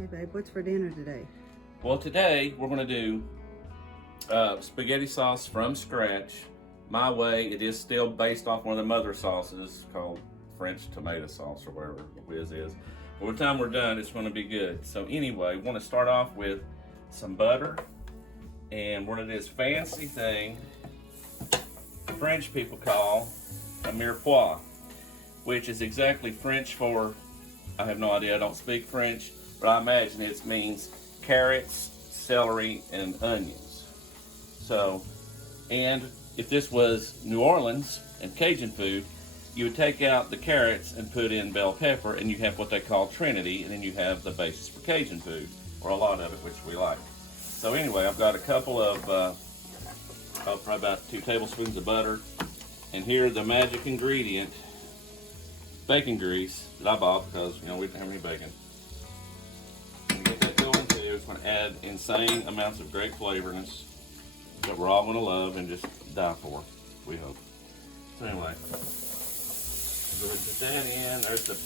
Hey babe, what's for dinner today? Well, today we're going to do spaghetti sauce from scratch. My way. It is still based off one of the mother sauces called French tomato sauce or whatever the whiz is. But by the time we're done, it's going to be good. So anyway, we want to start off with some butter. And one of this fancy thing French people call a Mirepoix, which is exactly French for, I have no idea, I don't speak French, but I imagine it means carrots, celery, and onions. So, and if this was New Orleans and Cajun food, you would take out the carrots and put in bell pepper, and you have what they call Trinity, and then you have the basis for Cajun food, or a lot of it, which we like. So anyway, I've got a couple of, probably about 2 tablespoons of butter, and here's the magic ingredient, bacon grease that I bought because, you know, we didn't have any bacon. And to get that going too, it's going to add insane amounts of great flavorness that we're all going to love and just die for, we hope. So anyway, go ahead and put that in. There's the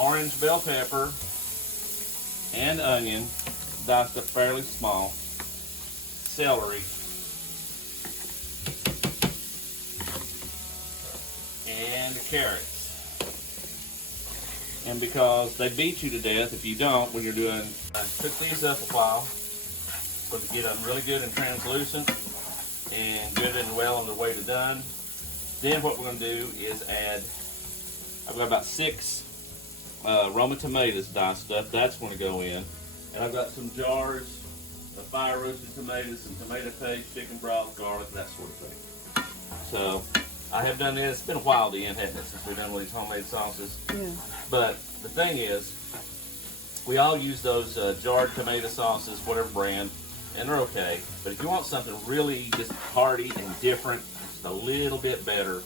orange bell pepper and onion, diced up fairly small, celery, and the carrots. And because they beat you to death if you don't when you're doing, cook these up a while so to get them really good and translucent and good and well on their way to done. Then what we're going to do is add, I've got about 6 Roma tomatoes diced up. That's going to go in. And I've got some jars of fire roasted tomatoes, some tomato paste, chicken broth, garlic, that sort of thing. So I have done this. It's been a while at the end, hasn't it, since we've done one of these homemade sauces. Yeah. But the thing is, we all use those jarred tomato sauces, whatever brand, and they're okay. But if you want something really just hearty and different, just a little bit better,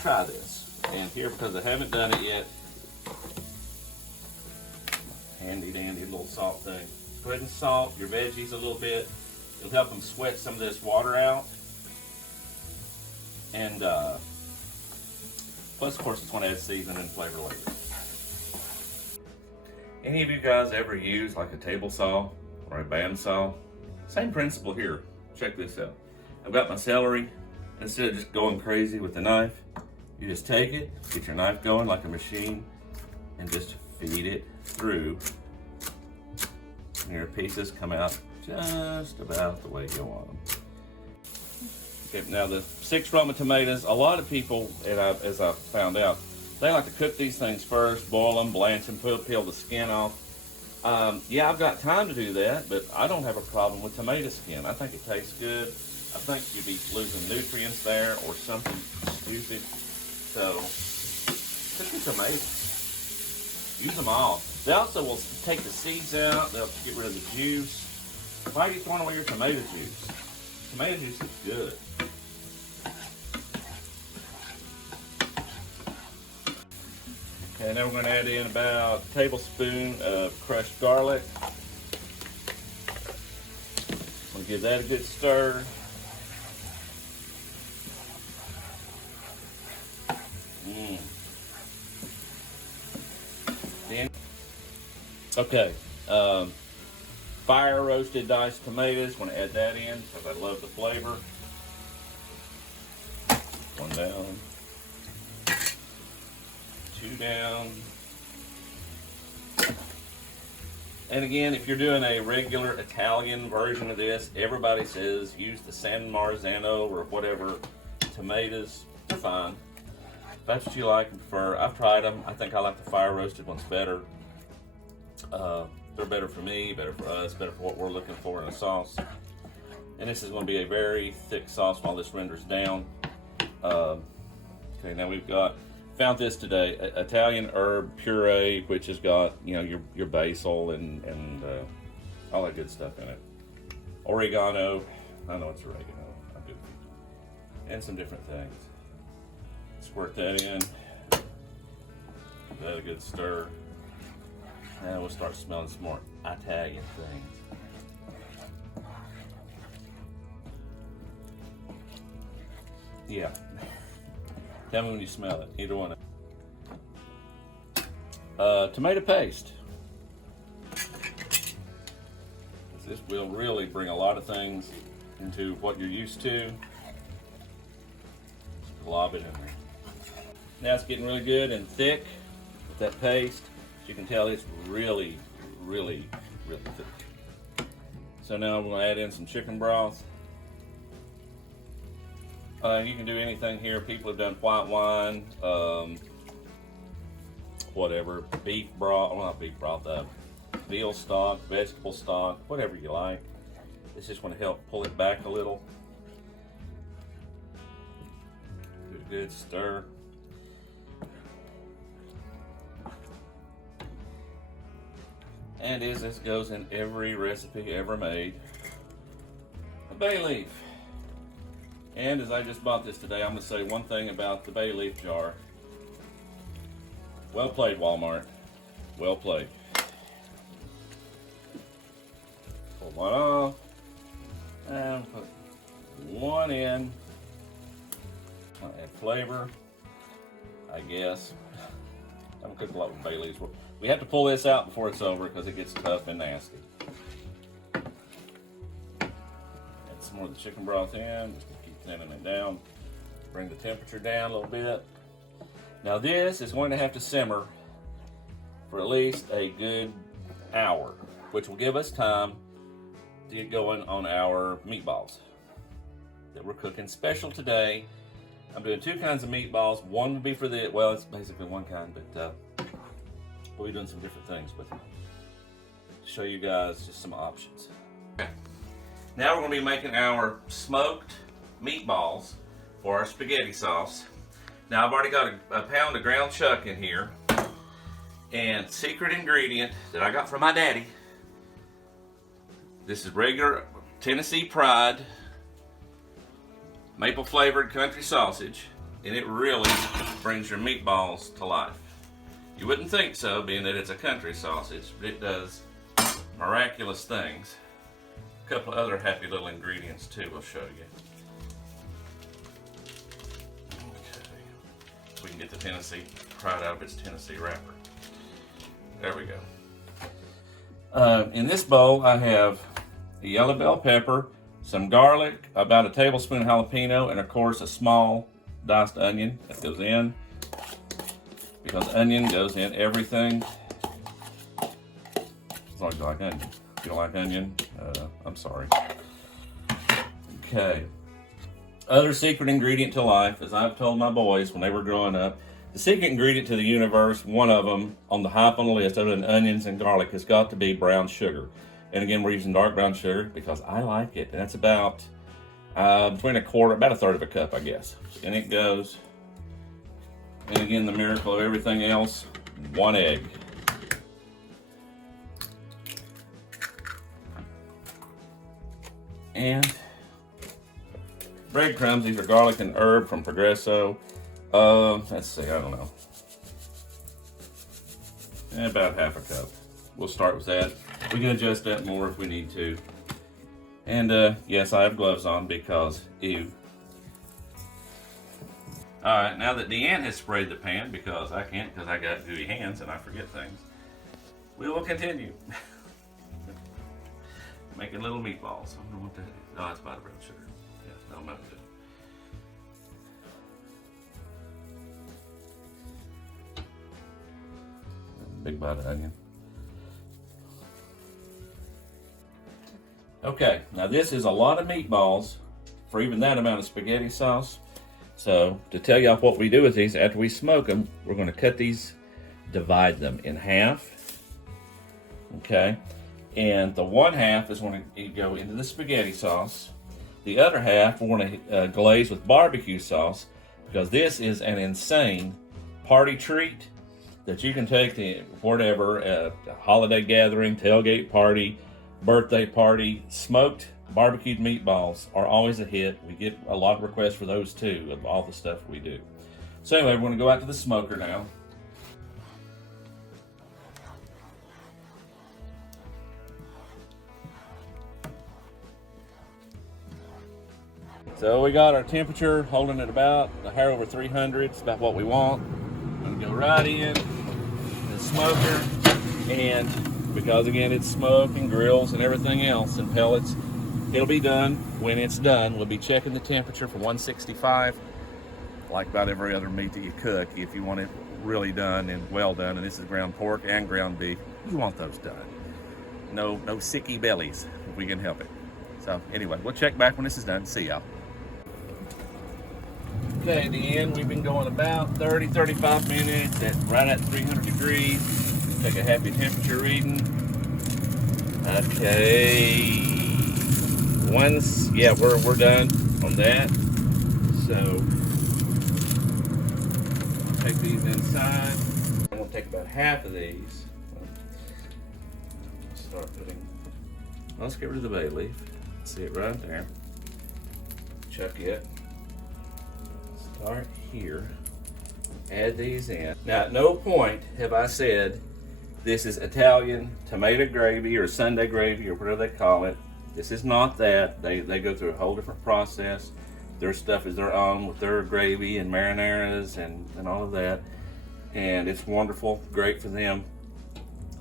try this. And here, because I haven't done it yet, handy dandy little salt thing. Go ahead and salt your veggies a little bit. It'll help them sweat some of this water out. And plus, of course, it's going to add seasoning and flavor later. Any of you guys ever use like a table saw or a bandsaw? Same principle here. Check this out. I've got my celery. Instead of just going crazy with the knife, you just take it, get your knife going like a machine, and just feed it through. And your pieces come out just about the way you want them. Okay, now the 6 Roma tomatoes, a lot of people, and as I found out, they like to cook these things first, boil them, blanch them, peel the skin off. Yeah, I've got time to do that, but I don't have a problem with tomato skin. I think it tastes good. I think you'd be losing nutrients there or something stupid. So, cook your tomatoes. Use them all. They also will take the seeds out. They'll get rid of the juice. Why are you throwing away your tomato juice? Tomato juice is good. Okay, now we're going to add in about a tablespoon of crushed garlic. I'm going to give that a good stir. Then, okay, fire roasted diced tomatoes. I'm going to add that in because I love the flavor. 1 down. 2 down. And again, if you're doing a regular Italian version of this, everybody says use the San Marzano or whatever tomatoes. They're fine. If that's what you like and prefer. I've tried them. I think I like the fire roasted ones better. They're better for me, better for us, better for what we're looking for in a sauce. And this is going to be a very thick sauce while this renders down. Okay, now we've got, found this today, Italian herb puree, which has got, you know, your basil and all that good stuff in it. Oregano, I know it's oregano, I'm good. And some different things. Squirt that in, give that a good stir. And we'll start smelling some more Italian things. Yeah. Tell me when you smell it, either one. Tomato paste. This will really bring a lot of things into what you're used to. Glob it in there. Now it's getting really good and thick with that paste. As you can tell, it's really, really, really thick. So now we're going to add in some chicken broth. You can do anything here. People have done white wine, whatever, beef broth, well, not beef broth, veal stock, vegetable stock, whatever you like. It's just going to help pull it back a little. Do a good stir. And as this goes in every recipe ever made, a bay leaf. And as I just bought this today, I'm going to say one thing about the bay leaf jar. Well played, Walmart. Well played. Pull one off and put one in. I'll add flavor, I guess. I'm gonna cook a lot with bay leaves. We have to pull this out before it's over because it gets tough and nasty. Add some more of the chicken broth in, just to keep thinning it down. Bring the temperature down a little bit. Now this is going to have to simmer for at least a good hour, which will give us time to get going on our meatballs that we're cooking special today. I'm doing two kinds of meatballs. One will be for the, well, it's basically one kind, but we'll be doing some different things with them. To show you guys just some options. Okay. Now we're going to be making our smoked meatballs for our spaghetti sauce. Now I've already got a pound of ground chuck in here, and secret ingredient that I got from my daddy. This is regular Tennessee Pride maple flavored country sausage, and it really brings your meatballs to life. You wouldn't think so, being that it's a country sausage, but it does miraculous things. A couple of other happy little ingredients too, we'll show you. Okay. So we can get the Tennessee Pride out of its Tennessee wrapper. There we go. In this bowl I have a yellow bell pepper, some garlic, about a tablespoon of jalapeno, and of course a small diced onion that goes in, because onion goes in everything. As long as you like onion. If you don't like onion, I'm sorry. Okay. Other secret ingredient to life, as I've told my boys when they were growing up, the secret ingredient to the universe, one of them on the high up on the list, other than onions and garlic, has got to be brown sugar. And again, we're using dark brown sugar because I like it. And that's about between about a third of a cup, I guess. And it goes. And again, the miracle of everything else, one egg. And breadcrumbs. These are garlic and herb from Progresso. Let's see, I don't know. About half a cup. We'll start with that. We can adjust that more if we need to. And yes, I have gloves on because ew. Alright, now that Deanne has sprayed the pan, because I can't, because I got gooey hands and I forget things, we will continue. Making little meatballs. I don't know what that is. Oh, it's by the brown sugar. Yeah, no, I'm not good. Big bite of onion. Okay, now this is a lot of meatballs for even that amount of spaghetti sauce. So to tell y'all what we do with these after we smoke them, we're going to cut these, divide them in half. Okay, and the one half is going to go into the spaghetti sauce. The other half we're going to glaze with barbecue sauce, because this is an insane party treat that you can take to whatever, a holiday gathering, tailgate party, birthday party. Smoked barbecued meatballs are always a hit. We get a lot of requests for those too, of all the stuff we do. So anyway, we're going to go out to the smoker now. So we got our temperature holding at about a hair over 300. It's about what we want. I'm going to go right in the smoker, and because again, it's smoke and grills and everything else and pellets. It'll be done when it's done. We'll be checking the temperature for 165, like about every other meat that you cook. If you want it really done and well done, and this is ground pork and ground beef, you want those done. No sicky bellies if we can help it. So anyway, we'll check back when this is done. See y'all. Okay, at the end, we've been going about 30-35 minutes at right at 300 degrees. Take a happy temperature reading. Okay. Yeah, we're done on that. So take these inside. I'm gonna take about half of these. Start putting. Let's get rid of the bay leaf. See it right there. Chuck it. Start here. Add these in. Now, at no point have I said this is Italian tomato gravy or Sunday gravy or whatever they call it. This is not that. They go through a whole different process. Their stuff is their own with their gravy and marinaras and all of that. And it's wonderful, great for them.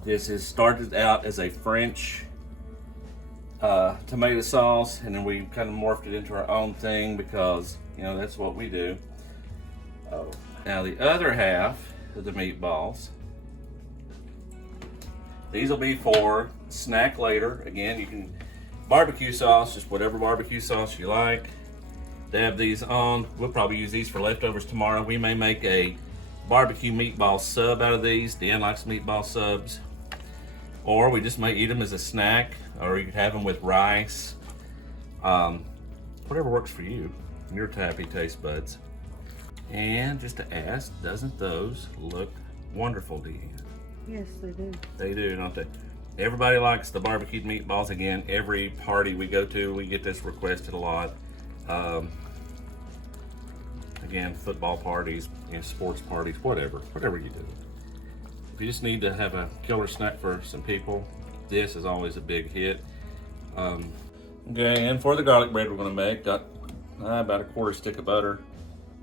This is started out as a French tomato sauce, and then we kind of morphed it into our own thing because, you know, that's what we do. Oh. Now the other half of the meatballs, these will be for snack later. Again, you can barbecue sauce, just whatever barbecue sauce you like. Dab these on. We'll probably use these for leftovers tomorrow. We may make a barbecue meatball sub out of these. Dan likes meatball subs. Or we just may eat them as a snack, or you could have them with rice. Whatever works for you, your happy taste buds. And just to ask, doesn't those look wonderful to you? Yes, they do. They do, don't they? Everybody likes the barbecued meatballs. Again, every party we go to, we get this requested a lot. Again, football parties, you know, sports parties, whatever you do. If you just need to have a killer snack for some people, this is always a big hit. Okay, and for the garlic bread we're gonna make, got about a quarter stick of butter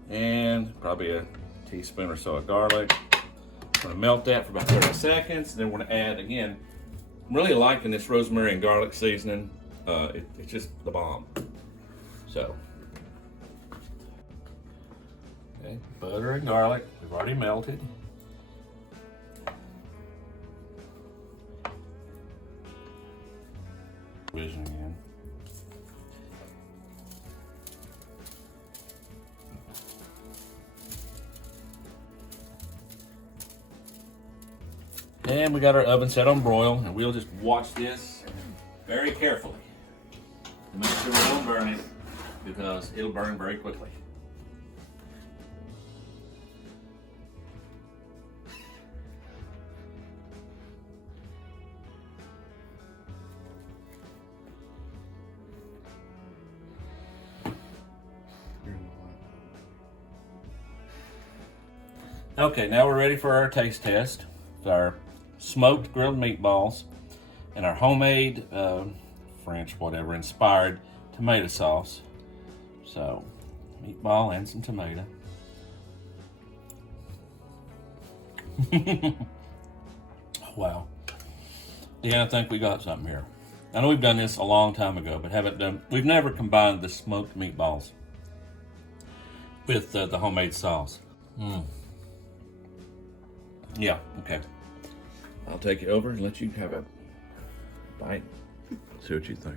and probably a teaspoon or so of garlic. I'm gonna melt that for about 30 seconds. Then we're gonna add, again, I'm really liking this rosemary and garlic seasoning. It's just the bomb. So, okay, butter and garlic, we've already melted. Vision again. And we got our oven set on broil, and we'll just watch this very carefully to make sure we don't burn it, because it'll burn very quickly. Okay, now we're ready for our taste test. It's our smoked grilled meatballs and our homemade French whatever inspired tomato sauce. So, meatball and some tomato. Wow. Yeah, I think we got something here. I know we've done this a long time ago, but we've never combined the smoked meatballs with the homemade sauce. Yeah, okay. I'll take it over and let you have a bite. See what you think.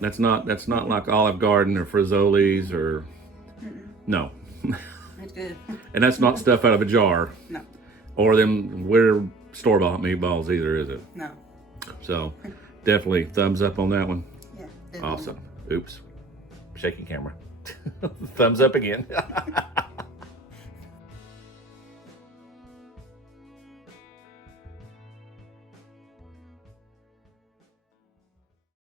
That's not like Olive Garden or Frizzolis or no. That's good. And that's not stuff out of a jar. No. Or them we're store-bought meatballs either, is it? No. So definitely thumbs up on that one. Yeah. Definitely. Awesome. Oops. Shaky camera. Thumbs up again.